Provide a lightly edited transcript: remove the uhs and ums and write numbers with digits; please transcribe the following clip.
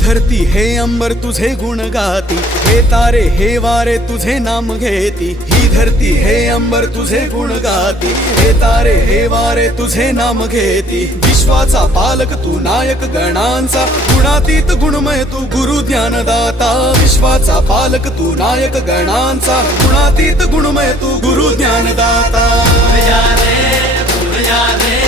धरती हे अंबर तुझे गुण गाती, हे तारे हे वारे तुझे नाम घेती। ही धरती हे अंबर तुझे गुण गाती, हे तारे हे वारे तुझे नाम घेती। विश्वाचा पालक तू नायक गणांचा, गुणातीत गुणमय तू गुरु ज्ञानदाता। विश्वाचा पालक तू नायक गणांचा, गुणातीत गुणमय तू गुरु ज्ञानदाता। फूल जा रे